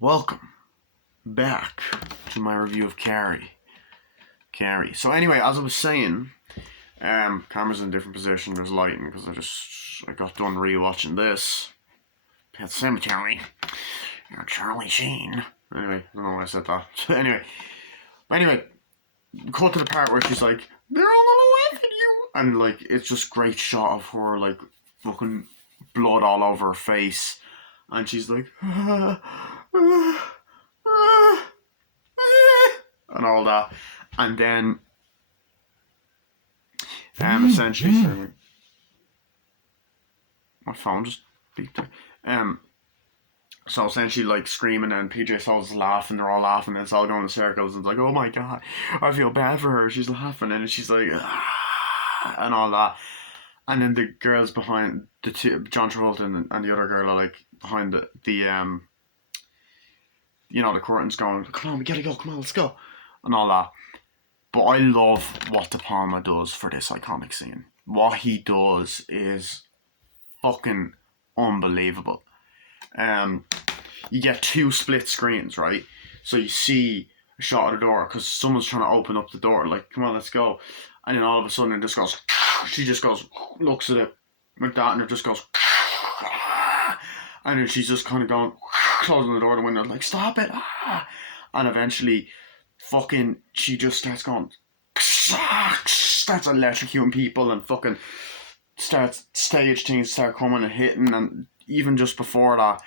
Welcome back to my review of Carrie. So anyway, as I was saying, camera's in a different position. There's lighting because I got done rewatching this. Pet Cemetery. You're Charlie Sheen. Anyway, I don't know why I said that. anyway, cut to the part where she's like, "They're all gonna laugh at you," and like it's just great shot of her like fucking blood all over her face, and she's like, and all that, and then essentially, sorry, my phone just beeped. So essentially, like screaming, and PJ Souls is laughing. They're all laughing, and it's all going in circles. And it's like, oh my god, I feel bad for her. She's laughing, and she's like, and all that. And then the girls behind the two, John Travolta and the other girl, are like behind the the curtains, going, come on, we gotta go, come on, let's go, and all that. But I love what De Palma does for this iconic scene. What he does is fucking unbelievable. You get two split screens, right? So you see a shot of the door because someone's trying to open up the door, like, come on, let's go. And then all of a sudden it just goes, she just goes, looks at it like that, and it just goes, and then she's just kind of going, closing the door, the window, like, stop it. And eventually, fucking, she just starts going, starts electrocuting people, and fucking starts, stage things start coming and hitting, and even just before that,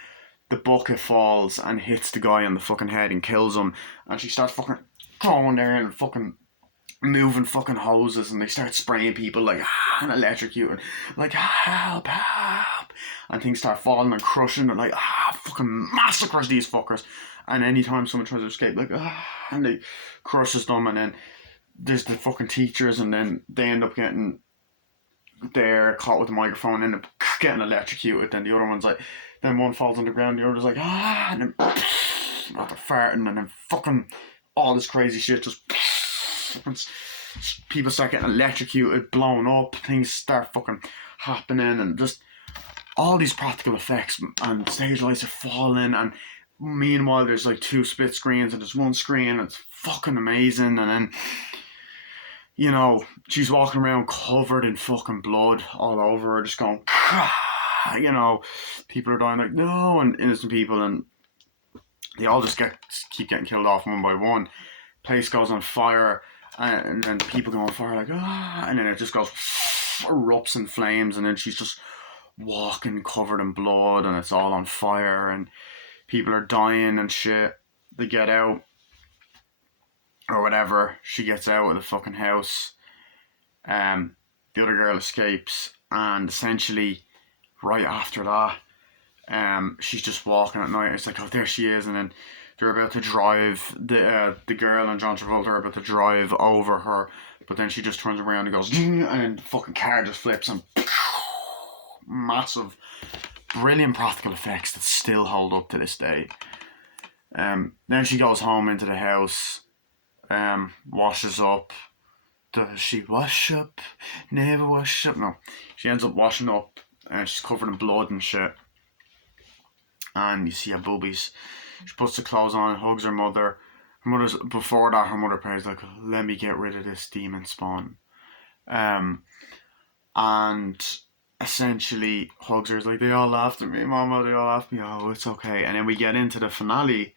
the bucket falls and hits the guy on the fucking head and kills him, and she starts fucking going there and fucking moving fucking hoses, and they start spraying people like, and electrocuting, like, help, and things start falling and crushing, and like, fucking massacres these fuckers. And anytime someone tries to escape, like, and they crushes them, and then there's the fucking teachers, and then they end up getting, they're caught with the microphone and end up getting electrocuted. Then the other one's like, then one falls on the ground, the other's like, and then after farting, and then fucking all this crazy shit just, people start getting electrocuted, blown up, things start fucking happening, and just all these practical effects, and stage lights are falling, and meanwhile there's like two split screens and there's one screen. It's fucking amazing. And then, she's walking around covered in fucking blood all over her, just going, people are dying like, no, and innocent people, and they all just keep getting killed off one by one. Place goes on fire, and then people go on fire like, and then it just goes, erupts in flames, and then she's just walking covered in blood, and it's all on fire, and people are dying and shit. They get out, or whatever. She gets out of the fucking house. The other girl escapes, and essentially, right after that, she's just walking at night. It's like, oh, there she is, and then they're about to drive. The girl and John Travolta are about to drive over her, but then she just turns around and goes, and then the fucking car just flips, and massive, brilliant practical effects that still hold up to this day. Then she goes home into the house, washes up. Does she wash up? Never wash up. No, she ends up washing up, and she's covered in blood and shit. And you see her boobies. She puts the clothes on, hugs her mother. Before that, her mother prays like, "Let me get rid of this demon spawn." And essentially hugs her, like, they all laughed at me, mama, they all laughed at me, oh, it's okay. And then we get into the finale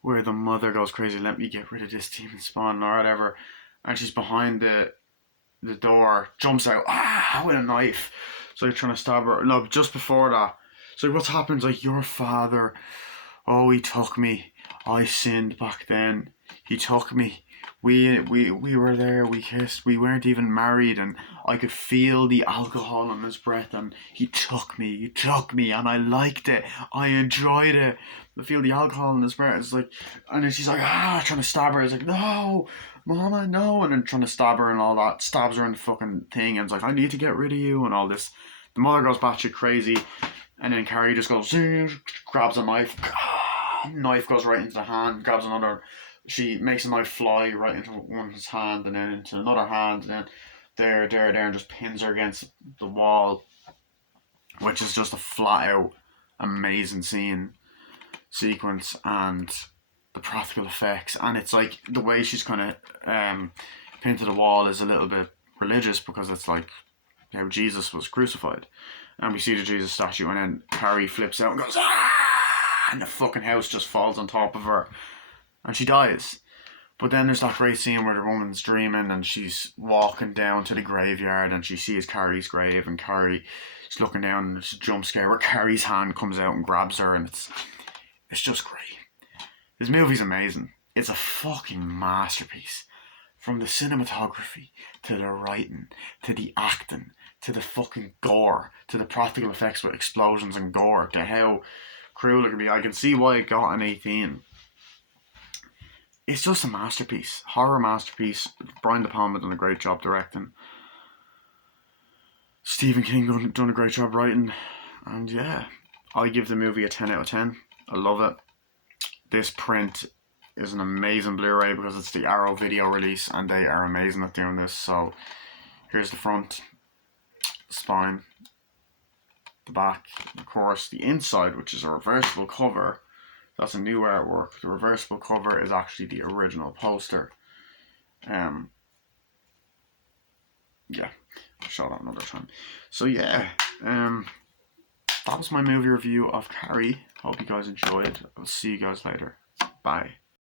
where the mother goes crazy, let me get rid of this demon spawn, or whatever, and she's behind the door, jumps out, with a knife. So you're trying to stab her. No, just before that, so what's happened, like, your father, oh, he took me, I sinned back then, he took me, we were there, we kissed, we weren't even married, and I could feel the alcohol on his breath, and he took me, and I liked it, I enjoyed it. I feel the alcohol in his breath. It's like, and then she's like, trying to stab her. It's like, no, mama, no, and then trying to stab her and all that, stabs her in the fucking thing, and it's like, I need to get rid of you, and all this. The mother goes batshit crazy, and then Carrie just goes, grabs a knife, knife goes right into the hand, grabs another. She makes a knife fly right into one's hand and then into another hand, and then there, and just pins her against the wall, which is just a flat out amazing scene. sequence and the practical effects, and it's like the way she's kind of painted the wall is a little bit religious because it's like how Jesus was crucified, and we see the Jesus statue, and then Carrie flips out and goes ah, and the fucking house just falls on top of her, and she dies. But then there's that great scene where the woman's dreaming and she's walking down to the graveyard and she sees Carrie's grave, and Carrie's looking down and it's a jump scare where Carrie's hand comes out and grabs her, and it's just great. This movie's amazing. It's a fucking masterpiece. From the cinematography, to the writing, to the acting, to the fucking gore, to the practical effects with explosions and gore, to how cruel it can be. I can see why it got an 18. It's just a masterpiece. Horror masterpiece. Brian De Palma done a great job directing. Stephen King done a great job writing. And yeah, I give the movie a 10 out of 10. I love it. This print is an amazing Blu-ray because it's the Arrow video release and they are amazing at doing this. So here's the front, the spine, the back, and of course the inside, which is a reversible cover. That's a new artwork. The reversible cover is actually the original poster. Yeah, I'll show that another time. So yeah, that was my movie review of Carrie. Hope you guys enjoyed. I'll see you guys later. Bye.